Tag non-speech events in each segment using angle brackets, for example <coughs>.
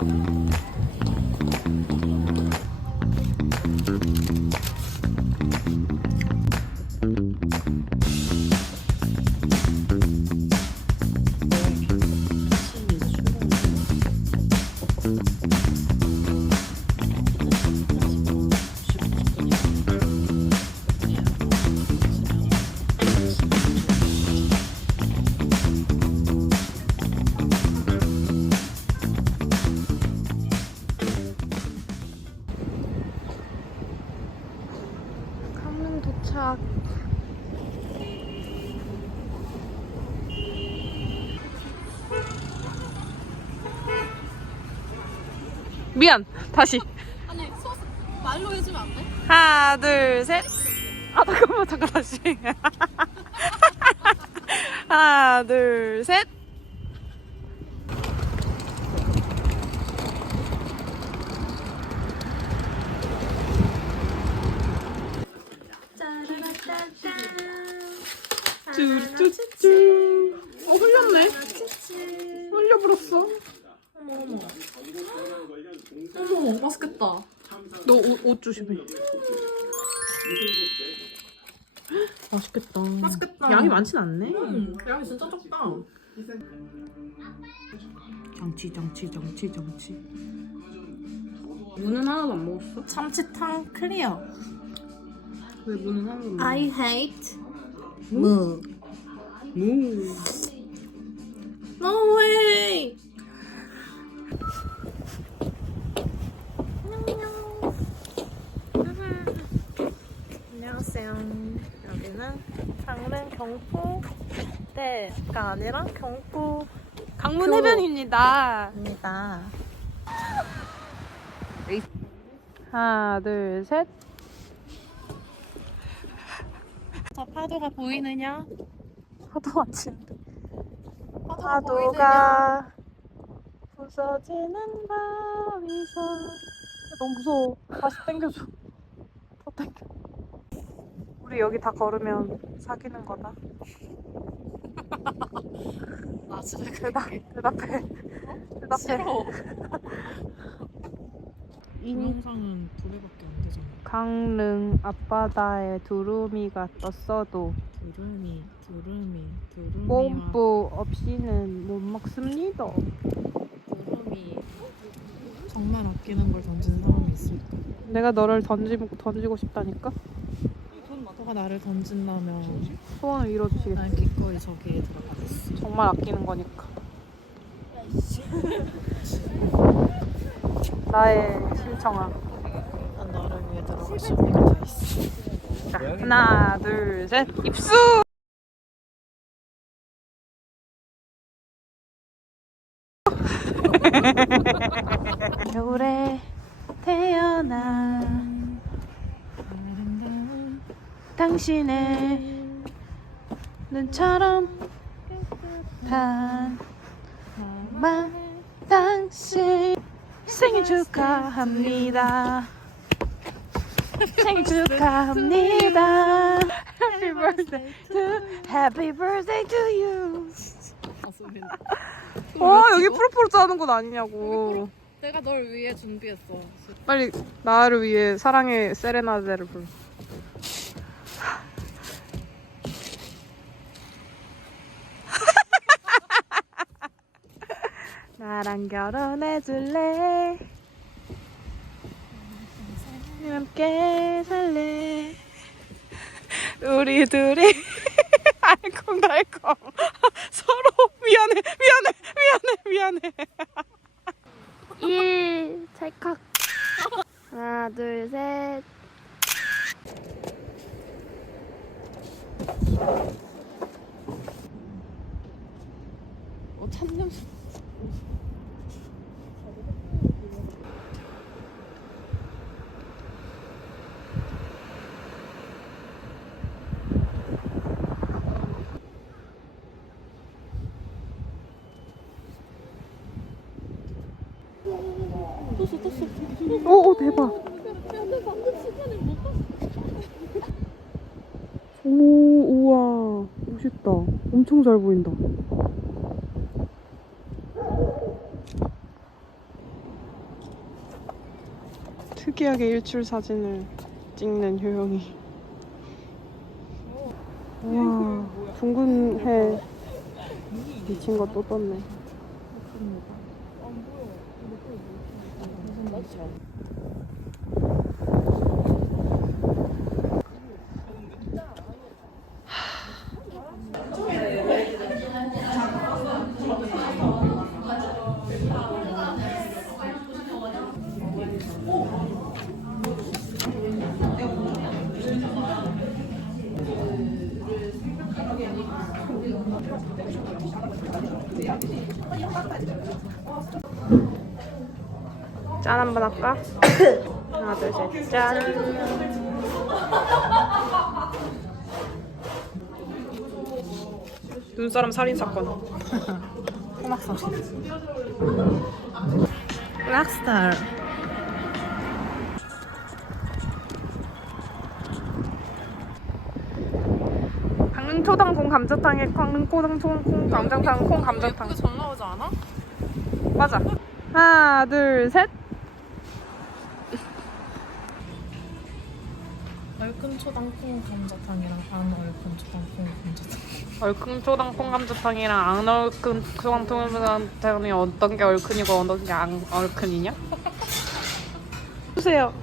うん。 미안. 다시. 아니 소스 말로 해주면 안 돼? 하나, 둘, 셋. 아, 잠깐만, 잠깐 다시. <laughs> 하나, 둘, 셋. 쭈쭈쭈. 어, 흘렸네. 흘려버렸어. 어머 맛있겠다. 너 옷 조심해. 맛있겠다. 맛있겠다. 양이 많진 않네. 음, 양이 진짜 적다. 정치 정치 정치 정치. 무는 하나도 안 먹었어? 참치탕 클리어. 왜 무는 하나도 안 먹었어? I hate 무. 무. No way. 경포대가 아니라 경포 강문 교. 해변입니다. 입니다. 하나, 둘, 셋. 저 파도가 보이느냐? 파도 안 치는데. 파도가? 파도가 부서지는 바위서. 너무 무서워. 다시 당겨줘. 우리 여기 다 걸으면 사귀는 거다. <laughs> 나중에 대답, 대답해. 대답해. 싫어. 동영상은 두 개밖에 안 되잖아. 강릉 앞바다에 두루미가 떴어도 두루미, 두루미, 두루미와 뽐뿌 없이는 못 먹습니다. 두루미. 정말 아끼는 걸 던진 사람이 있을까? 내가 너를 던지, 던지고 싶다니까? 너가 나를 던진다면 소원을 이뤄주시겠어. 난 기꺼이 저기에 들어가겠어. 정말 아끼는 거니까. <laughs> 나의 신청아. 난 너를 위해 들어갈 준비가 돼 있어. 자, 하나, 둘, 셋. 입수! 겨울에 태어난 아름다운 당신의 눈처럼 단 마, 당신 생일 축하합니다. 생일 축하합니다. Happy birthday to Happy birthday to you. 와 여기 프로포즈 하는 곳 아니냐고. 내가 널 위해 준비했어. 빨리 나를 위해 사랑의 세레나데를 불러. 나랑 결혼해 줄래? 함께 살래? 우리 둘이 <laughs> 알콩달콩 <laughs> 서로 미안해 미안해 미안해 미안해 <laughs> 1 찰칵 하나 둘셋 어, 참냄. 오, 오 대박. 오 우와. 멋있다. 엄청 잘 보인다. 특이하게 일출 사진을 찍는 효영이. 우와, 둥근 해. 미친 거 또 떴네. 그렇죠. Thank you. 짠 한번 할까? <coughs> 하나 둘셋 짠. 눈사람 살인 사건. <laughs> 꼬막사. 락스타. 강릉초당 콩 감자탕에 강릉초당 콩 감자탕 콩 감자탕. 예쁘게 잘 나오지 않아? 맞아. 하나 둘 셋. 얼큰 초당콩 감자탕이랑 안 얼큰 초당콩 감자탕. 얼큰 초당 콩 감자탕이랑 안 얼큰 초당 콩 감자탕이 어떤 게 얼큰이고 어떤 게 안 얼큰이냐? 주세요. <laughs>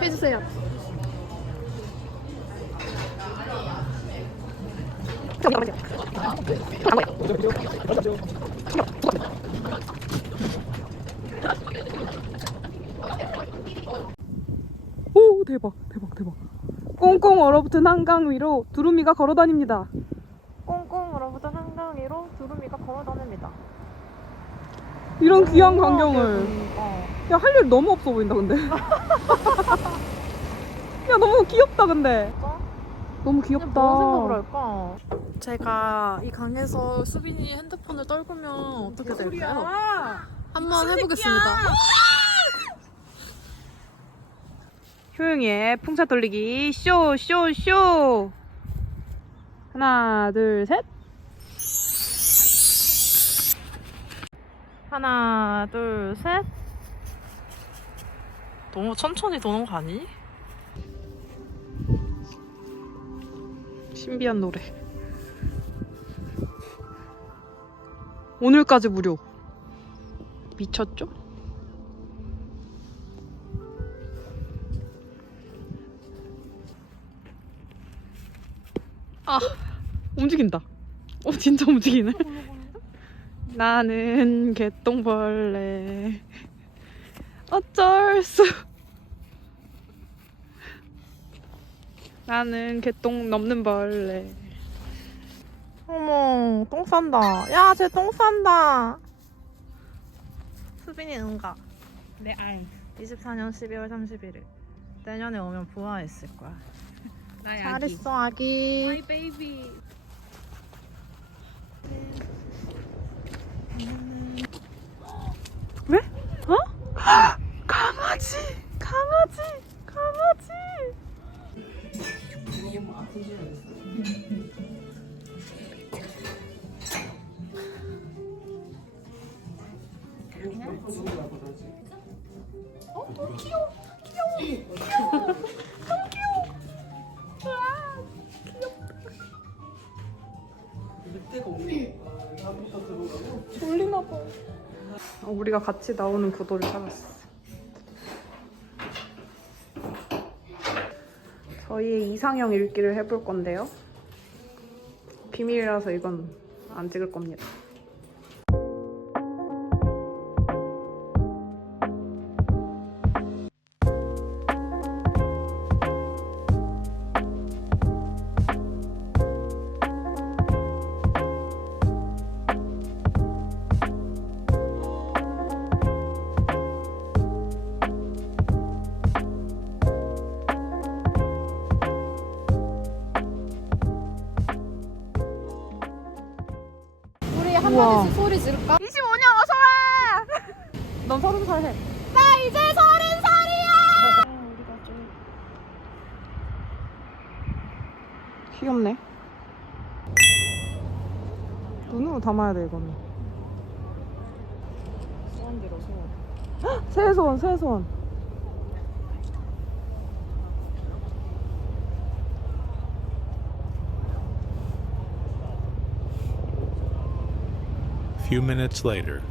해주세요. 오 대박 대박 대박 꽁꽁 얼어붙은 한강 위로 두루미가 걸어다닙니다 꽁꽁 얼어붙은 한강 위로 두루미가 걸어다닙니다. 이런 귀한 광경을 어. 야할 일 너무 없어 보인다 근데 야 너무 귀엽다 근데? 너무 귀엽다 무슨 생각을 할까? 제가 이 강에서 수빈이 핸드폰을 떨구면 어떻게 될까요? 한번 해보겠습니다. 효영이의 풍차 돌리기 쇼 쇼 쇼 하나 둘 셋 하나, 둘, 셋. 너무 천천히 도는 거 아니니? 신비한 노래 오늘까지 무료 미쳤죠? 아 움직인다 어 진짜 움직이네 나는 개똥벌레 어쩔 수 나는 개똥 넘는 벌레 어머, 똥 싼다. 야, 쟤 똥 싼다. 수빈이 응가. 내 알. 24년 12월 31일. 내년에 오면 부화했을 거야. 나의 잘했어, 아기. My baby. 왜? 어? <gasps> 강아지! 강아지! 강아지! 어, 우리가 같이 나오는 구도를 찾았어. 저희의 이상형 읽기를 해볼 건데요. 비밀이라서 이건 안 찍을 겁니다. 우와. 소리 지를까? 25년 어서 와! <laughs> 넌 서른 살 해. 나 이제 서른 살이야! 우리가 좀 귀엽네. 눈으로 담아야 돼 이거는. 소원 들어서 새손 새손 few minutes later.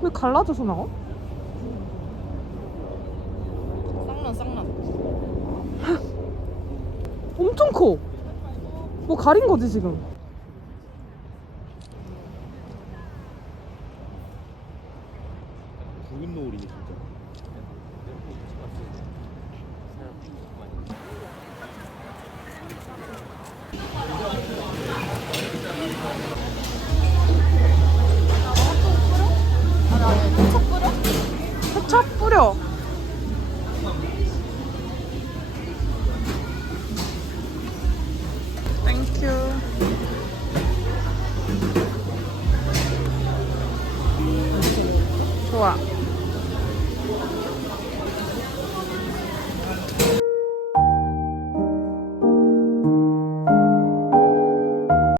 왜 갈라져서 나와? 쌍란 쌍란. <laughs> 엄청 커. 뭐 가린 거지 지금. 붉은 노을이네 진짜. よろしくお願いします。